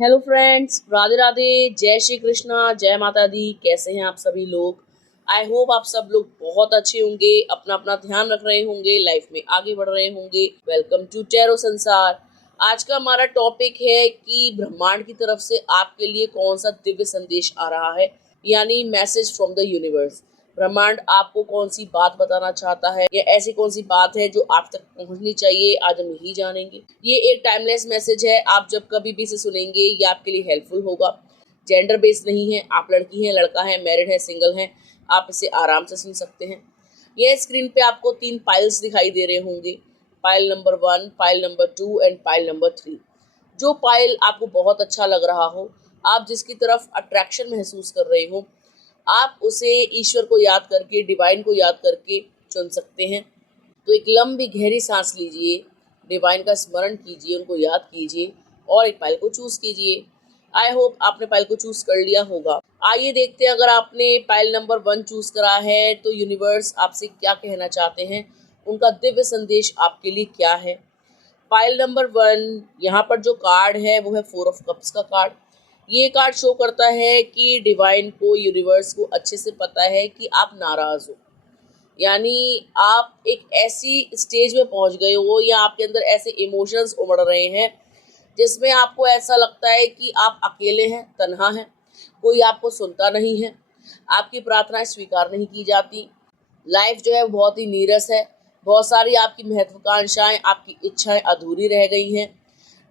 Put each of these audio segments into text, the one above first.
Hello friends, Radhe Radhe, जय श्री कृष्णा, जय माता दी। कैसे हैं आप सभी लोग? आई होप आप सब लोग बहुत अच्छे होंगे, अपना अपना ध्यान रख रहे होंगे, लाइफ में आगे बढ़ रहे होंगे। वेलकम टू टैरो संसार। आज का हमारा टॉपिक है कि ब्रह्मांड की तरफ से आपके लिए कौन सा दिव्य संदेश आ रहा है, यानी मैसेज फ्रॉम द यूनिवर्स। ब्रह्मांड आपको कौन सी बात बताना चाहता है या ऐसी कौन सी बात है जो आप तक पहुंचनी चाहिए, आज हम यही जानेंगे। ये एक टाइमलेस मैसेज है, आप जब कभी भी इसे सुनेंगे ये आपके लिए हेल्पफुल होगा। जेंडर बेस्ड नहीं है, आप लड़की हैं, लड़का है, मैरिड है, सिंगल हैं, आप इसे आराम से सुन सकते हैं। ये स्क्रीन पे आपको 3 पाइल्स दिखाई दे रहे होंगे, pile number 1, pile number 2 and pile number 3। जो पाइल आपको बहुत अच्छा लग रहा हो, आप जिसकी तरफ अट्रैक्शन महसूस कर रहे हो, आप उसे ईश्वर को याद करके, डिवाइन को याद करके चुन सकते हैं। तो एक लंबी गहरी सांस लीजिए, डिवाइन का स्मरण कीजिए, उनको याद कीजिए और एक पाइल को चूज कीजिए। आई होप आपने पाइल को चूज कर लिया होगा। आइए देखते हैं, अगर आपने पाइल नंबर 1 चूज करा है तो यूनिवर्स आपसे क्या कहना चाहते हैं, उनका दिव्य संदेश आपके लिए क्या है। फाइल नंबर 1, यहाँ पर जो कार्ड है वो है 4 ऑफ कप्स का कार्ड। ये कार्ड शो करता है कि डिवाइन को, यूनिवर्स को अच्छे से पता है कि आप नाराज हो, यानी आप एक ऐसी स्टेज में पहुंच गए हो या आपके अंदर ऐसे इमोशंस उमड़ रहे हैं जिसमें आपको ऐसा लगता है कि आप अकेले हैं, तन्हा हैं, कोई आपको सुनता नहीं है, आपकी प्रार्थनाएं स्वीकार नहीं की जाती। लाइफ जो है बहुत ही नीरस है, बहुत सारी आपकी महत्वाकांक्षाएं, आपकी इच्छाएं अधूरी रह गई हैं,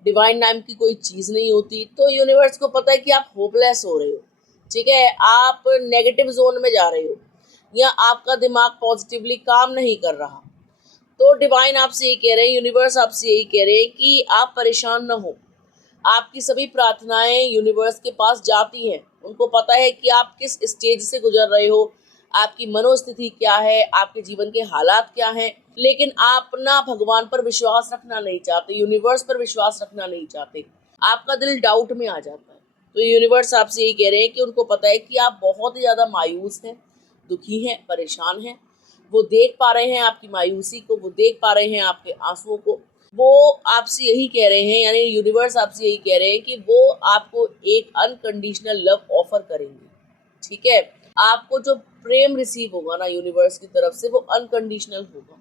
डिवाइन नाम की कोई चीज़ नहीं होती। तो यूनिवर्स को पता है कि आप होपलेस हो रहे हो, ठीक है, आप नेगेटिव जोन में जा रहे हो या आपका दिमाग पॉजिटिवली काम नहीं कर रहा। तो डिवाइन आपसे यही कह रहे हैं, यूनिवर्स आपसे यही कह रहे हैं कि आप परेशान न हो। आपकी सभी प्रार्थनाएं यूनिवर्स के पास जाती हैं, उनको पता है कि आप किस स्टेज से गुजर रहे हो, आपकी मनोस्थिति क्या है, आपके जीवन के हालात क्या हैं, लेकिन आप ना भगवान पर विश्वास रखना नहीं चाहते, यूनिवर्स पर विश्वास रखना नहीं चाहते, आपका दिल डाउट में आ जाता है। तो यूनिवर्स आपसे यही कह रहे हैं कि उनको पता है कि आप बहुत ही ज़्यादा मायूस हैं, दुखी हैं, परेशान हैं। वो देख पा रहे हैं आपकी मायूसी को, वो देख पा रहे हैं आपके आंसुओं को। वो आपसे यही कह रहे हैं, यानी यूनिवर्स आपसे यही कह रहे हैं कि वो आपको एक अनकंडीशनल लव ऑफर करेंगे, ठीक है। आपको जो प्रेम रिसीव होगा ना यूनिवर्स की तरफ से, वो अनकंडीशनल होगा।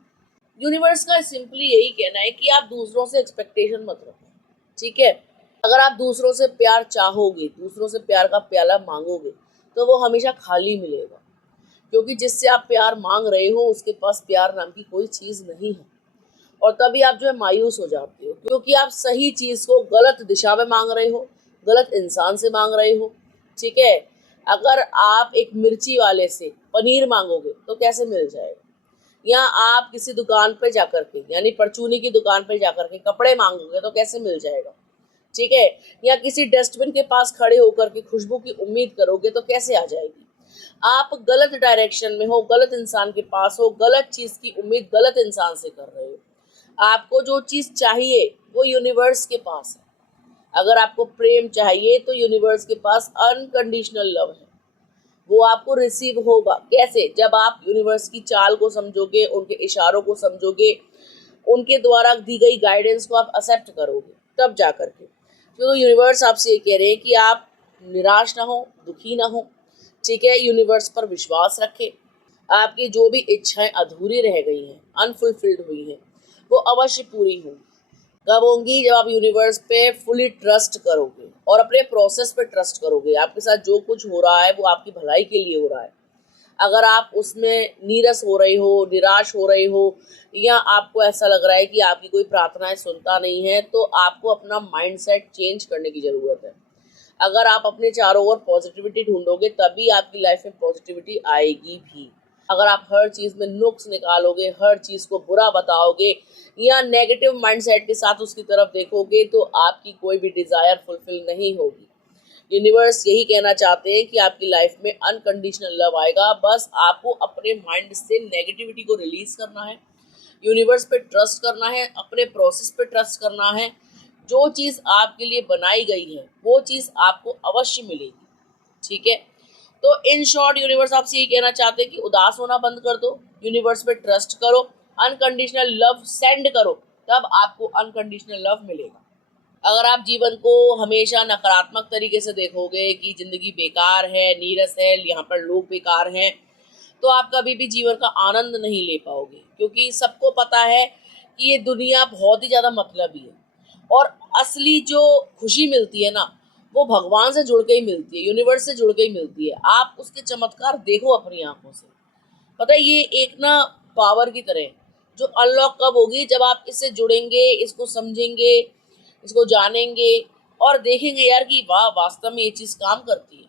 यूनिवर्स का सिंपली यही कहना है कि आप दूसरों से एक्सपेक्टेशन मत रखो, ठीक है। अगर आप दूसरों से प्यार चाहोगे, दूसरों से प्यार का प्याला मांगोगे, तो वो हमेशा खाली मिलेगा, क्योंकि जिससे आप प्यार मांग रहे हो उसके पास प्यार नाम की कोई चीज़ नहीं है। और तभी आप जो है मायूस हो जाते हो, क्योंकि आप सही चीज़ को गलत दिशा में मांग रहे हो, गलत इंसान से मांग रहे हो, ठीक है। अगर आप एक मिर्ची वाले से पनीर मांगोगे तो कैसे मिल जाएगा, या आप किसी दुकान पर जाकर के, यानी परचूनी की दुकान पर जाकर के कपड़े मांगोगे तो कैसे मिल जाएगा, ठीक है। या किसी डस्टबिन के पास खड़े होकर के खुशबू की उम्मीद करोगे तो कैसे आ जाएगी। आप गलत डायरेक्शन में हो, गलत इंसान के पास हो, गलत चीज़ की उम्मीद गलत इंसान से कर रहे हो। आपको जो चीज़ चाहिए वो यूनिवर्स के पास है। अगर आपको प्रेम चाहिए तो यूनिवर्स के पास अनकंडीशनल लव है, वो आपको रिसीव होगा। कैसे? जब आप यूनिवर्स की चाल को समझोगे, उनके इशारों को समझोगे, उनके द्वारा दी गई गाइडेंस को आप एक्सेप्ट करोगे, तब जा कर के। तो यूनिवर्स आपसे ये कह रहे हैं कि आप निराश ना हो, दुखी ना हो, ठीक है। यूनिवर्स पर विश्वास रखें। आपकी जो भी इच्छाएं अधूरी रह गई हैं, अनफुलफिल्ड हुई हैं, वो अवश्य पूरी होंगी। कब होंगी? जब आप यूनिवर्स पे फुली ट्रस्ट करोगे और अपने प्रोसेस पे ट्रस्ट करोगे। आपके साथ जो कुछ हो रहा है वो आपकी भलाई के लिए हो रहा है। अगर आप उसमें नीरस हो रहे हो, निराश हो रहे हो, या आपको ऐसा लग रहा है कि आपकी कोई प्रार्थनाएं सुनता नहीं है, तो आपको अपना माइंडसेट चेंज करने की ज़रूरत है। अगर आप अपने चारों ओर पॉजिटिविटी ढूंढोगे तभी आपकी लाइफ में पॉजिटिविटी आएगी भी। अगर आप हर चीज़ में नुक्स निकालोगे, हर चीज़ को बुरा बताओगे या नेगेटिव माइंडसेट के साथ उसकी तरफ देखोगे, तो आपकी कोई भी डिज़ायर फुलफिल नहीं होगी। यूनिवर्स यही कहना चाहते हैं कि आपकी लाइफ में अनकंडीशनल लव आएगा। बस आपको अपने माइंड से नेगेटिविटी को रिलीज करना है, यूनिवर्स पे ट्रस्ट करना है, अपने प्रोसेस पे ट्रस्ट करना है। जो चीज़ आपके लिए बनाई गई है वो चीज़ आपको अवश्य मिलेगी, ठीक है। तो इन शॉर्ट यूनिवर्स आपसे यही कहना चाहते हैं कि उदास होना बंद कर दो, यूनिवर्स पे ट्रस्ट करो, अनकंडीशनल लव सेंड करो, तब आपको अनकंडीशनल लव मिलेगा। अगर आप जीवन को हमेशा नकारात्मक तरीके से देखोगे कि जिंदगी बेकार है, नीरस है, यहाँ पर लोग बेकार हैं, तो आप कभी भी जीवन का आनंद नहीं ले पाओगे, क्योंकि सबको पता है कि ये दुनिया बहुत ही ज़्यादा मतलबी है। और असली जो खुशी मिलती है ना, वो भगवान से जुड़ के ही मिलती है, यूनिवर्स से जुड़ के ही मिलती है। आप उसके चमत्कार देखो अपनी आंखों से। पता है, ये एक ना पावर की तरह है, जो अनलॉक कब होगी, जब आप इससे जुड़ेंगे, इसको समझेंगे, इसको जानेंगे और देखेंगे यार कि वाह, वास्तव में ये चीज़ काम करती है।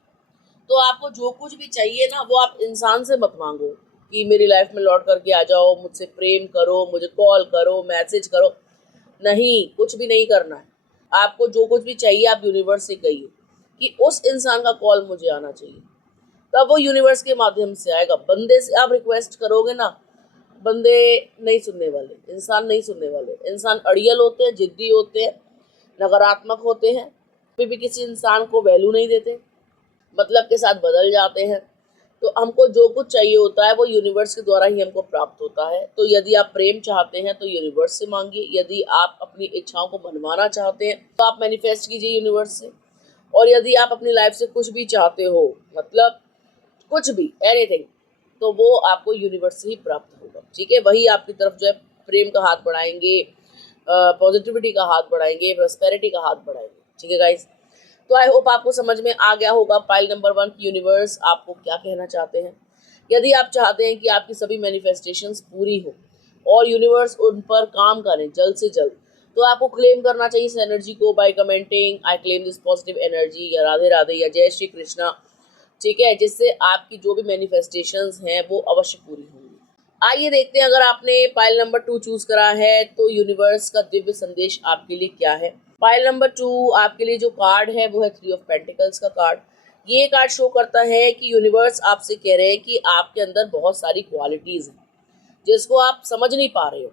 तो आपको जो कुछ भी चाहिए ना, वो आप इंसान से मत मांगो कि मेरी लाइफ में लौट करके आ जाओ, मुझसे प्रेम करो, मुझे कॉल करो, मैसेज करो। नहीं, कुछ भी नहीं करना है। आपको जो कुछ भी चाहिए आप यूनिवर्स से कहिए कि उस इंसान का कॉल मुझे आना चाहिए, तब वो यूनिवर्स के माध्यम से आएगा। बंदे से आप रिक्वेस्ट करोगे ना, बंदे नहीं सुनने वाले, इंसान नहीं सुनने वाले। इंसान अड़ियल होते हैं, जिद्दी होते हैं, नकारात्मक होते हैं, कभी भी किसी इंसान को वैल्यू नहीं देते, मतलब के साथ बदल जाते हैं। तो हमको जो कुछ चाहिए होता है वो यूनिवर्स के द्वारा ही हमको प्राप्त होता है। तो यदि आप प्रेम चाहते हैं तो यूनिवर्स से मांगिए, यदि आप अपनी इच्छाओं को मनवाना चाहते हैं तो आप मैनिफेस्ट कीजिए यूनिवर्स से, और यदि आप अपनी लाइफ से कुछ भी चाहते हो, मतलब कुछ भी, एनीथिंग, तो वो आपको यूनिवर्स से ही प्राप्त होगा। ठीक है, वही आपकी तरफ जो है प्रेम का हाथ बढ़ाएंगे, पॉजिटिविटी का हाथ बढ़ाएंगे, प्रॉस्पेरिटी का हाथ बढ़ाएंगे। ठीक है गाइस, तो आई होप आपको समझ में आ गया होगा पाइल नंबर 1 की यूनिवर्स आपको क्या कहना चाहते हैं। यदि आप चाहते हैं कि आपकी सभी मैनिफेस्टेशंस पूरी हो और यूनिवर्स उन पर काम करें जल्द से जल्द, तो आपको क्लेम करना चाहिए इस एनर्जी को by commenting I claim this positive energy, या राधे राधे, या जय श्री कृष्णा। ठीक है, जिससे आपकी जो भी मैनिफेस्टेशंस हैं वो अवश्य पूरी होंगी। आइए देखते हैं, अगर आपने पाइल नंबर 2 चूज करा है तो यूनिवर्स का दिव्य संदेश आपके लिए क्या है। पाइल नंबर 2 आपके लिए जो कार्ड है वो है 3 ऑफ पेंटिकल्स का कार्ड। ये कार्ड शो करता है कि यूनिवर्स आपसे कह रहे हैं कि आपके अंदर बहुत सारी क्वालिटीज हैं जिसको आप समझ नहीं पा रहे हो,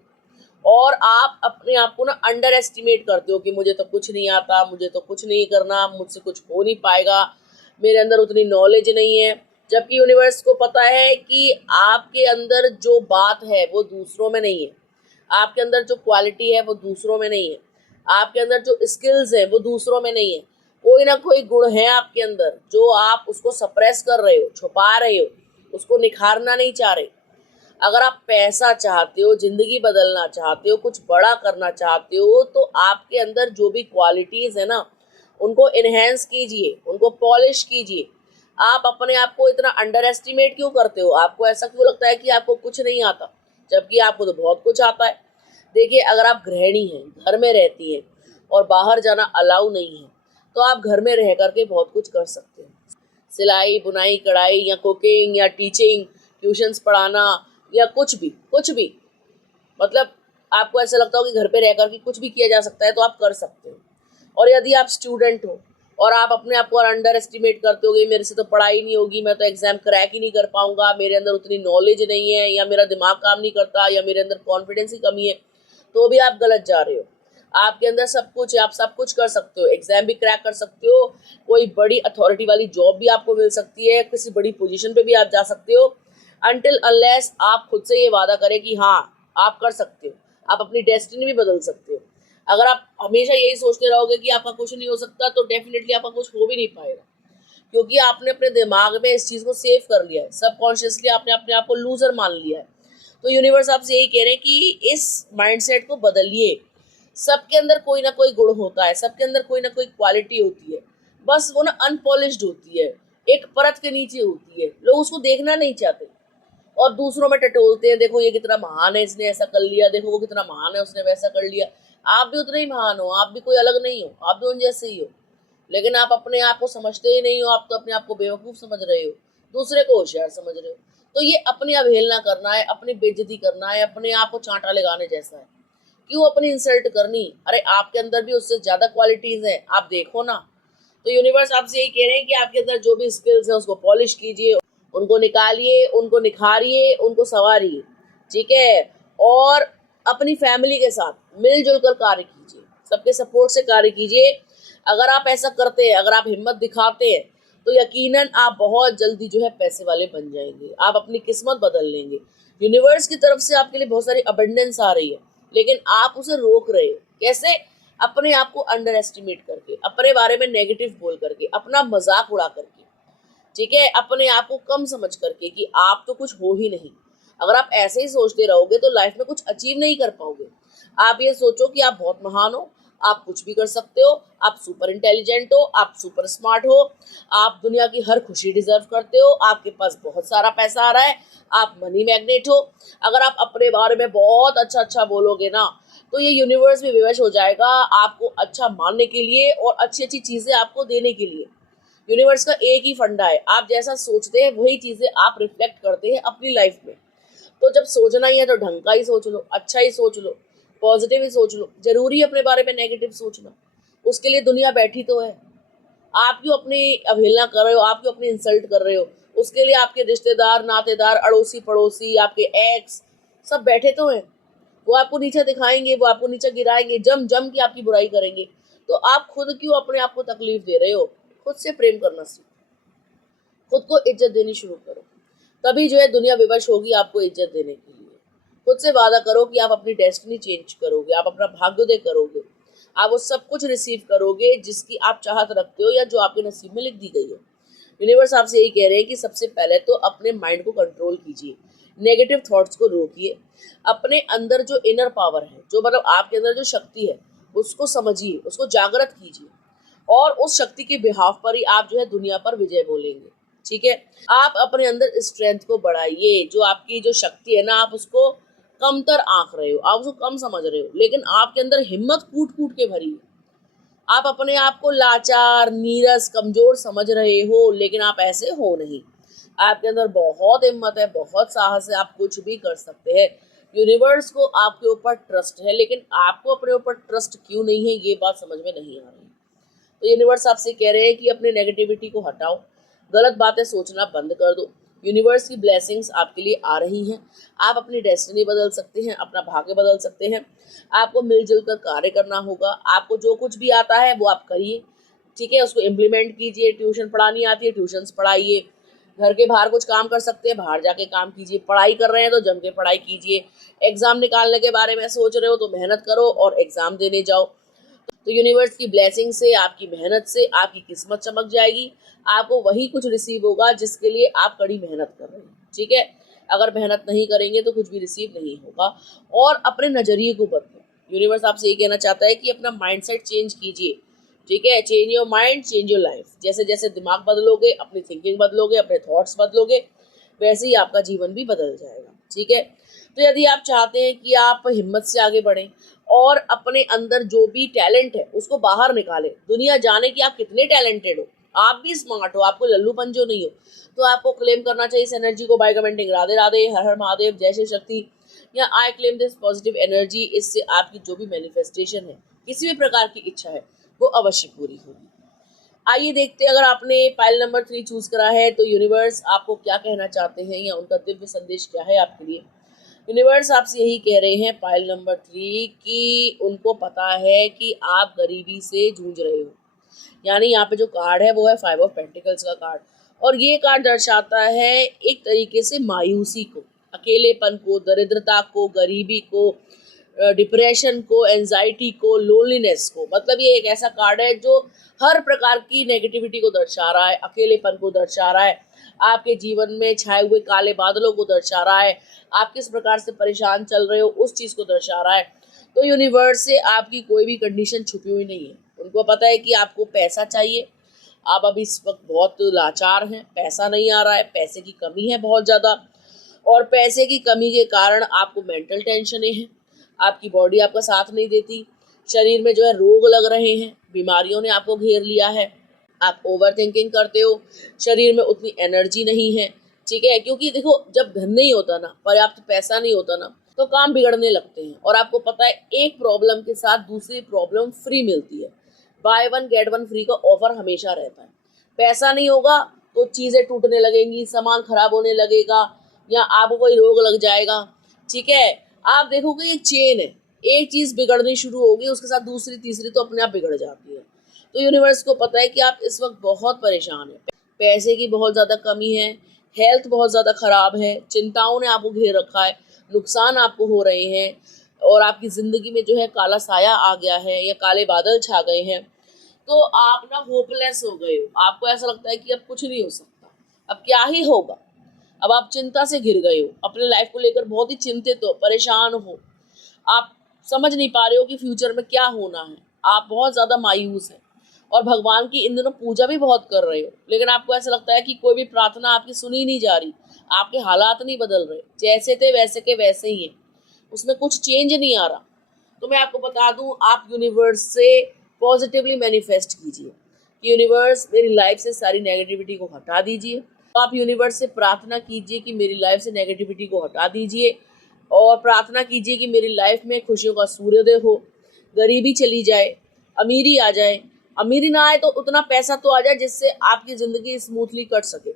और आप अपने आप को ना अंडर एस्टिमेट करते हो कि मुझे तो कुछ नहीं आता, मुझे तो कुछ नहीं करना, मुझसे कुछ हो नहीं पाएगा, मेरे अंदर उतनी नॉलेज नहीं है। जबकि यूनिवर्स को पता है कि आपके अंदर जो बात है वो दूसरों में नहीं है, आपके अंदर जो क्वालिटी है वो दूसरों में नहीं है, आपके अंदर जो स्किल्स है वो दूसरों में नहीं है। कोई ना कोई गुण है आपके अंदर जो आप उसको सप्रेस कर रहे हो, छुपा रहे हो, उसको निखारना नहीं चाह रहे। अगर आप पैसा चाहते हो, जिंदगी बदलना चाहते हो, कुछ बड़ा करना चाहते हो, तो आपके अंदर जो भी क्वालिटीज है ना, उनको इनहेंस कीजिए, उनको पॉलिश कीजिए। आप अपने आप को इतना अंडर एस्टिमेट क्यों करते हो? आपको ऐसा क्यों लगता है कि आपको कुछ नहीं आता, जबकि आपको तो बहुत कुछ आता है। देखिए, अगर आप गृहिणी हैं, घर में रहती हैं और बाहर जाना अलाउ नहीं है, तो आप घर में रह करके बहुत कुछ कर सकते हैं। सिलाई, बुनाई, कढ़ाई, या कुकिंग, या टीचिंग, ट्यूशन्स पढ़ाना, या कुछ भी, मतलब आपको ऐसा लगता हो कि घर पे रह करके कुछ भी किया जा सकता है, तो आप कर सकते हो। और यदि आप स्टूडेंट हो और आप अपने आप को अंडर एस्टिमेट करते हो कि मेरे से तो पढ़ाई नहीं होगी, मैं तो एग्जाम क्रैक ही नहीं कर पाऊंगा, मेरे अंदर उतनी नॉलेज नहीं है, या मेरा दिमाग काम नहीं करता, या मेरे अंदर कॉन्फिडेंस की कमी है, तो भी आप गलत जा रहे हो। आपके अंदर सब कुछ है, आप सब कुछ कर सकते हो, एग्जाम भी क्रैक कर सकते हो, कोई बड़ी अथॉरिटी वाली जॉब भी आपको मिल सकती है, किसी बड़ी पोजीशन पे भी आप जा सकते हो, अनटिल अनलेस आप खुद से ये वादा करें कि हाँ आप कर सकते हो, आप अपनी डेस्टिनी भी बदल सकते हो। अगर आप हमेशा यही सोचते रहोगे कि आपका कुछ नहीं हो सकता, तो डेफिनेटली आपका कुछ हो भी नहीं पाएगा, क्योंकि आपने अपने दिमाग में इस चीज़ को सेव कर लिया है, सबकॉन्शियसली आपने अपने आप को लूजर मान लिया है। तो यूनिवर्स आपसे यही कह रहे हैं कि इस माइंडसेट को बदलिए। सबके अंदर कोई ना कोई गुण होता है, सबके अंदर कोई ना कोई क्वालिटी होती है, बस वो ना अनपॉलिश्ड होती है, एक परत के नीचे होती है, लोग उसको देखना नहीं चाहते और दूसरों में टटोलते हैं, देखो ये कितना महान है, इसने ऐसा कर लिया, देखो वो कितना महान है, उसने वैसा कर लिया। आप भी उतने ही महान हो, आप भी कोई अलग नहीं हो, आप भी उन जैसे ही हो, लेकिन आप अपने आप को समझते ही नहीं हो, आप तो अपने आप को बेवकूफ़ समझ रहे हो, दूसरे को होशियार समझ रहे हो। तो ये अपनी अवहेलना करना है, अपनी बेइज्जती करना है, अपने आप को चांटा लगाने जैसा है। क्यों अपनी इंसल्ट करनी? अरे आपके अंदर भी उससे ज़्यादा क्वालिटीज़ हैं, आप देखो ना। तो यूनिवर्स आपसे यही कह रहे हैं कि आपके अंदर जो भी स्किल्स हैं उसको पॉलिश कीजिए, उनको निकालिए, उनको निखारिए, उनको संवारिए। ठीक है, और अपनी फैमिली के साथ मिलजुल कर कार्य कीजिए, सबके सपोर्ट से कार्य कीजिए। अगर आप ऐसा करते हैं, अगर आप हिम्मत दिखाते हैं, तो यकीनन आप बहुत जल्दी जो है पैसे वाले बन जाएंगे, आप अपनी किस्मत बदल लेंगे। यूनिवर्स की तरफ से आपके लिए बहुत सारी अबंडेंस आ रही है, लेकिन आप उसे रोक रहे हो। कैसे? अपने आप को अंडर एस्टिमेट करके, अपने बारे में नेगेटिव बोल करके, अपना मजाक उड़ा करके, ठीक है, अपने आप को कम समझ करके कि आप तो कुछ हो ही नहीं। अगर आप ऐसे ही सोचते रहोगे तो लाइफ में कुछ अचीव नहीं कर पाओगे। आप ये सोचो कि आप बहुत महान हो, आप कुछ भी कर सकते हो, आप सुपर इंटेलिजेंट हो, आप सुपर स्मार्ट हो, आप दुनिया की हर खुशी डिजर्व करते हो, आपके पास बहुत सारा पैसा आ रहा है, आप मनी मैग्नेट हो। अगर आप अपने बारे में बहुत अच्छा अच्छा बोलोगे ना, तो ये यूनिवर्स भी विवश हो जाएगा आपको अच्छा मानने के लिए और अच्छी अच्छी चीजें आपको देने के लिए। यूनिवर्स का एक ही फंडा है, आप जैसा सोचते हैं वही चीजें आप रिफ्लेक्ट करते हैं अपनी लाइफ में। तो जब सोचना ही है तो ढंग का ही सोच लो, अच्छा ही सोच लो, पॉजिटिव ही सोच लो। जरूरी अपने बारे में नेगेटिव सोचना? उसके लिए दुनिया बैठी तो है। आप क्यों अपनी अवहेलना कर रहे हो, आप क्यों अपनी इंसल्ट कर रहे हो? उसके लिए आपके रिश्तेदार, नातेदार, अड़ोसी पड़ोसी, आपके एक्स सब बैठे तो हैं। वो आपको नीचे दिखाएंगे, वो आपको नीचे गिराएंगे, जम जम के आपकी बुराई करेंगे। तो आप खुद क्यों अपने आप को तकलीफ दे रहे हो? खुद से प्रेम करना सीखो, खुद को इज्जत देनी शुरू करो, तभी जो है दुनिया विवश होगी आपको इज्जत देने के लिए। खुद से वादा करो कि आप अपनी डेस्टिनी चेंज करोगे, आप अपना भाग्योदय करोगे, आप वो सब कुछ रिसीव करोगे जिसकी आप चाहत रखते हो या जो आपके नसीब में लिख दी गई हो। यूनिवर्स आपसे यही कह रहे हैं कि सबसे पहले तो अपने माइंड को कंट्रोल कीजिए, नेगेटिव थॉट्स को रोकिए, अपने अंदर जो इनर पावर है, जो मतलब आपके अंदर जो शक्ति है, उसको समझिए, उसको जागृत कीजिए और उस शक्ति के बिहाफ पर ही आप जो है दुनिया पर विजय बोलेंगे। ठीक है, आप अपने अंदर स्ट्रेंथ को बढ़ाइए। जो आपकी जो शक्ति है ना, आप उसको कमतर आंक रहे हो, आप उसको कम समझ रहे हो, लेकिन आपके अंदर हिम्मत कूट कूट के भरी है। आप अपने आप को लाचार, नीरस, कमजोर समझ रहे हो, लेकिन आप ऐसे हो नहीं। आपके अंदर बहुत हिम्मत है, बहुत साहस है, आप कुछ भी कर सकते हैं। यूनिवर्स को आपके ऊपर ट्रस्ट है, लेकिन आपको अपने ऊपर ट्रस्ट क्यों नहीं है, ये बात समझ में नहीं आ रही। तो यूनिवर्स आपसे कह रहे हैं कि अपने नेगेटिविटी को हटाओ, गलत बातें सोचना बंद कर दो। यूनिवर्स की ब्लेसिंग्स आपके लिए आ रही हैं। आप अपनी डेस्टिनी बदल सकते हैं, अपना भाग्य बदल सकते हैं। आपको मिलजुल कर कार्य करना होगा। आपको जो कुछ भी आता है वो आप करिए, ठीक है, उसको इम्प्लीमेंट कीजिए। ट्यूशन पढ़ानी आती है, ट्यूशन्स पढ़ाइए। घर के बाहर कुछ काम कर सकते हैं, बाहर जाके काम कीजिए। पढ़ाई कर रहे हैं तो जम के पढ़ाई कीजिए। एग्जाम निकालने के बारे में सोच रहे हो तो मेहनत करो और एग्जाम देने जाओ। तो यूनिवर्स की ब्लेसिंग से, आपकी मेहनत से आपकी किस्मत चमक जाएगी। आपको वही कुछ रिसीव होगा जिसके लिए आप कड़ी मेहनत कर रहे हैं। ठीक है, अगर मेहनत नहीं करेंगे तो कुछ भी रिसीव नहीं होगा। और अपने नजरिए को बदलो। यूनिवर्स आपसे ये कहना चाहता है कि अपना माइंडसेट चेंज कीजिए। ठीक है, change your mind, change your life. जैसे जैसे दिमाग बदलोगे, अपनी थिंकिंग बदलोगे, अपने थॉट्स बदलोगे, वैसे ही आपका जीवन भी बदल जाएगा। ठीक है, तो यदि आप चाहते हैं कि आप हिम्मत से आगे बढ़ें और अपने अंदर जो भी टैलेंट है उसको बाहर निकालें, दुनिया जाने कि आप कितने टैलेंटेड हो, आप भी स्मार्ट हो, आपको लल्लूपन जो नहीं हो, तो आपको क्लेम करना चाहिए इस एनर्जी को बाय कमेंटिंग राधे राधे, हर हर महादेव, जय श्री शक्ति, या आई क्लेम दिस पॉजिटिव एनर्जी। इससे आपकी जो भी मैनिफेस्टेशन है, किसी भी प्रकार की इच्छा है, वो अवश्य पूरी होगी। आइए देखते हैं, अगर आपने पाइल नंबर 3 चूज करा है तो यूनिवर्स आपको क्या कहना चाहते हैं या उनका दिव्य संदेश क्या है आपके लिए। यूनिवर्स आपसे यही कह रहे हैं पाइल नंबर 3 कि उनको पता है कि आप गरीबी से जूझ रहे हो। यानी यहाँ पे जो कार्ड है वो है 5 ऑफ पेंटिकल्स का कार्ड, और ये कार्ड दर्शाता है एक तरीके से मायूसी को, अकेलेपन को, दरिद्रता को, गरीबी को, डिप्रेशन को, एंजाइटी को, लोनलीनेस को। मतलब ये एक ऐसा कार्ड है जो हर प्रकार की नेगेटिविटी को दर्शा रहा है, अकेलेपन को दर्शा रहा है, आपके जीवन में छाए हुए काले बादलों को दर्शा रहा है, आप किस प्रकार से परेशान चल रहे हो उस चीज को दर्शा रहा है। तो यूनिवर्स से आपकी कोई भी कंडीशन छुपी हुई नहीं है। उनको पता है कि आपको पैसा चाहिए, आप अभी इस वक्त बहुत लाचार हैं, पैसा नहीं आ रहा है, पैसे की कमी है बहुत ज़्यादा, और पैसे की कमी के कारण आपको मेंटल टेंशनें हैं, आपकी बॉडी आपका साथ नहीं देती, शरीर में जो है रोग लग रहे हैं, बीमारियों ने आपको घेर लिया है, आप ओवर थिंकिंग करते हो, शरीर में उतनी एनर्जी नहीं है। ठीक है, क्योंकि देखो जब धन नहीं होता ना, पर्याप्त पैसा नहीं होता ना, तो काम बिगड़ने लगते हैं। और आपको पता है एक प्रॉब्लम के साथ दूसरी प्रॉब्लम फ्री मिलती है, by one get one free का ऑफर हमेशा रहता है। पैसा नहीं होगा तो चीज़ें टूटने लगेंगी, सामान खराब होने लगेगा, या आपको कोई रोग लग जाएगा। ठीक है, आप देखोगे एक चेन है, एक चीज़ बिगड़नी शुरू होगी, उसके साथ दूसरी तीसरी तो अपने आप बिगड़ जाती है। तो यूनिवर्स को पता है कि आप इस वक्त बहुत परेशान हैं, पैसे की बहुत ज़्यादा कमी है, हेल्थ बहुत ज़्यादा ख़राब है, चिंताओं ने आपको घेर रखा है, नुकसान आपको हो रहे हैं, और आपकी ज़िंदगी में जो है काला साया आ गया है या काले बादल छा गए हैं, तो आप ना होपलेस हो गए हो। आपको ऐसा लगता है कि अब कुछ नहीं हो सकता, अब क्या ही होगा। अब आप चिंता से घिर गए हो, अपने लाइफ को लेकर बहुत ही चिंतित हो, परेशान हो। आप समझ नहीं पा रहे हो कि फ्यूचर में क्या होना है। आप बहुत ज़्यादा मायूस हैं और भगवान की इन दिनों पूजा भी बहुत कर रहे हो, लेकिन आपको ऐसा लगता है कि कोई भी प्रार्थना आपकी सुनी नहीं जा रही, आपके हालात नहीं बदल रहे, जैसे थे वैसे के वैसे ही हैं, उसमें कुछ चेंज नहीं आ रहा। तो मैं आपको बता दूं, आप यूनिवर्स से पॉजिटिवली मैनिफेस्ट कीजिए कि यूनिवर्स मेरी लाइफ से सारी नेगेटिविटी को हटा दीजिए। तो आप यूनिवर्स से प्रार्थना कीजिए कि मेरी लाइफ से नेगेटिविटी को हटा दीजिए और प्रार्थना कीजिए कि मेरी लाइफ में खुशियों का सूर्योदय हो, गरीबी चली जाए, अमीरी आ जाए। अमीरी ना आए तो उतना पैसा तो आ जाए जिससे आपकी ज़िंदगी स्मूथली कट सके।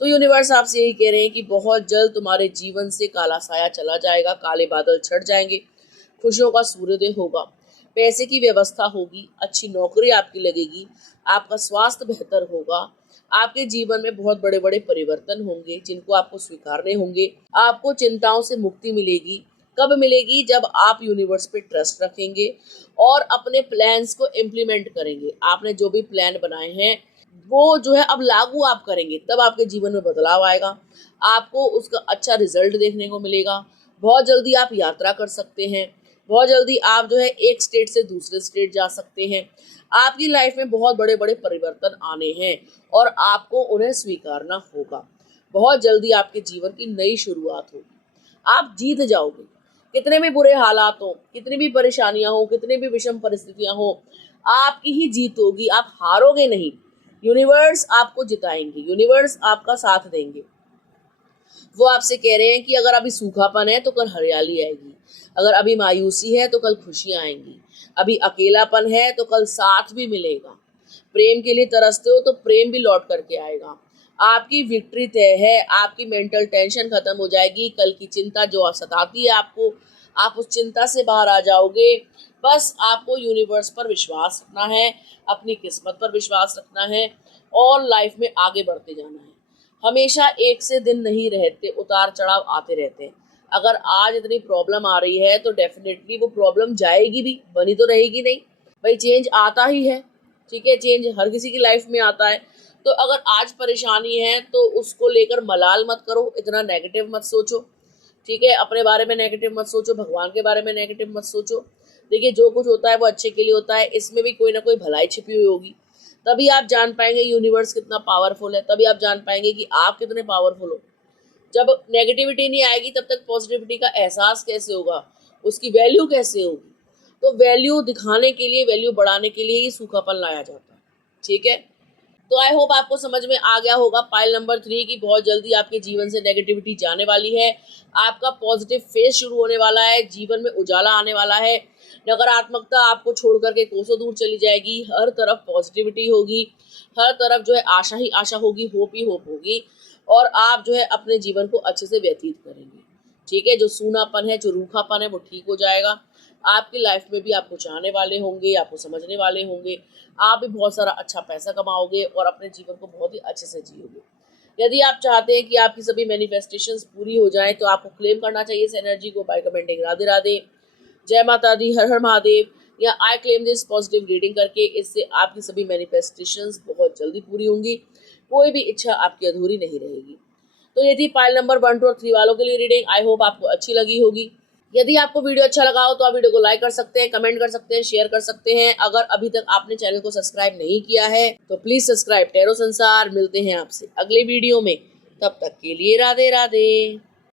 तो यूनिवर्स आपसे यही कह रहे हैं कि बहुत जल्द तुम्हारे जीवन से काला साया चला जाएगा, काले बादल छट जाएंगे, खुशियों का सूर्योदय होगा, पैसे की व्यवस्था होगी, अच्छी नौकरी आपकी लगेगी, आपका स्वास्थ्य बेहतर होगा, आपके जीवन में बहुत बड़े बड़े परिवर्तन होंगे जिनको आपको स्वीकारने होंगे। आपको चिंताओं से मुक्ति मिलेगी। कब मिलेगी? जब आप यूनिवर्स पे ट्रस्ट रखेंगे और अपने प्लान्स को इम्प्लीमेंट करेंगे। आपने जो भी प्लान बनाए हैं वो जो है अब लागू आप करेंगे, तब आपके जीवन में बदलाव आएगा, आपको उसका अच्छा रिजल्ट देखने को मिलेगा। बहुत जल्दी आप यात्रा कर सकते हैं, बहुत जल्दी आप जो है एक स्टेट से दूसरे स्टेट जा सकते हैं। आपकी लाइफ में बहुत बड़े बड़े परिवर्तन आने हैं और आपको उन्हें स्वीकारना होगा। बहुत जल्दी आपके जीवन की नई शुरुआत होगी, आप जीत जाओगे। कितने भी बुरे हालात हो, कितनी भी परेशानियां हो, कितनी भी विषम परिस्थितियां हो, आपकी ही जीत होगी, आप हारोगे नहीं। यूनिवर्स आपको जिताएंगे, यूनिवर्स आपका साथ देंगे। वो आपसे कह रहे हैं कि अगर अभी सूखापन है तो कल हरियाली आएगी, अगर अभी मायूसी है तो कल खुशियां आएंगी, अभी अकेलापन है तो कल साथ भी मिलेगा, प्रेम के लिए तरसते हो तो प्रेम भी लौट करके आएगा। आपकी विक्ट्री तय है, आपकी मेंटल टेंशन खत्म हो जाएगी, कल की चिंता जो सताती है आपको, आप उस चिंता से बाहर आ जाओगे। बस आपको यूनिवर्स पर विश्वास रखना है, अपनी किस्मत पर विश्वास रखना है और लाइफ में आगे बढ़ते जाना है। हमेशा एक से दिन नहीं रहते, उतार चढ़ाव आते रहते हैं। अगर आज इतनी प्रॉब्लम आ रही है तो डेफिनेटली वो प्रॉब्लम जाएगी भी, बनी तो रहेगी नहीं। भाई चेंज आता ही है, ठीक है, चेंज हर किसी की लाइफ में आता है। तो अगर आज परेशानी है तो उसको लेकर मलाल मत करो, इतना नेगेटिव मत सोचो, ठीक है, अपने बारे में नेगेटिव मत सोचो, भगवान के बारे में नेगेटिव मत सोचो। देखिए जो कुछ होता है वो अच्छे के लिए होता है, इसमें भी कोई ना कोई भलाई छिपी हुई होगी। तभी आप जान पाएंगे यूनिवर्स कितना पावरफुल है, तभी आप जान पाएंगे कि आप कितने पावरफुल हो। जब नेगेटिविटी नहीं आएगी तब तक पॉजिटिविटी का एहसास कैसे होगा, उसकी वैल्यू कैसे होगी। तो वैल्यू दिखाने के लिए, वैल्यू बढ़ाने के लिए ही सूखापन लाया जाता है, ठीक है। तो आई होप आपको समझ में आ गया होगा पाइल नंबर 3 की बहुत जल्दी आपके जीवन से नेगेटिविटी जाने वाली है, आपका पॉजिटिव फेज शुरू होने वाला है, जीवन में उजाला आने वाला है, नकारात्मकता आपको छोड़ करके कोसों दूर चली जाएगी, हर तरफ पॉजिटिविटी होगी, हर तरफ जो है आशा ही आशा होगी, होप ही होप होगी और आप जो है अपने जीवन को अच्छे से व्यतीत करेंगे, ठीक है। जो सूनापन है, जो रूखापन है वो ठीक हो जाएगा। आपकी लाइफ में भी आपको चाहने वाले होंगे, आपको समझने वाले होंगे, आप भी बहुत सारा अच्छा पैसा कमाओगे और अपने जीवन को बहुत ही अच्छे से जियोगे। यदि आप चाहते हैं कि आपकी सभी मैनिफेस्टेशंस पूरी हो जाएं तो आपको क्लेम करना चाहिए इस एनर्जी को बाय कमेंटिंग राधे राधे, जय माता दी, हर हर महादेव या आई क्लेम दिस पॉजिटिव रीडिंग करके। इससे आपकी सभी मैनिफेस्टेशंस बहुत जल्दी पूरी होंगी, कोई भी इच्छा आपकी अधूरी नहीं रहेगी। तो ये थी पाइल नंबर 1, 2 और 3 वालों के लिए रीडिंग। आई होप आपको अच्छी लगी होगी। यदि आपको वीडियो अच्छा लगा हो तो आप वीडियो को लाइक कर सकते हैं, कमेंट कर सकते हैं, शेयर कर सकते हैं। अगर अभी तक आपने चैनल को सब्सक्राइब नहीं किया है तो प्लीज सब्सक्राइब। टैरो संसार मिलते हैं आपसे अगले वीडियो में, तब तक के लिए राधे राधे।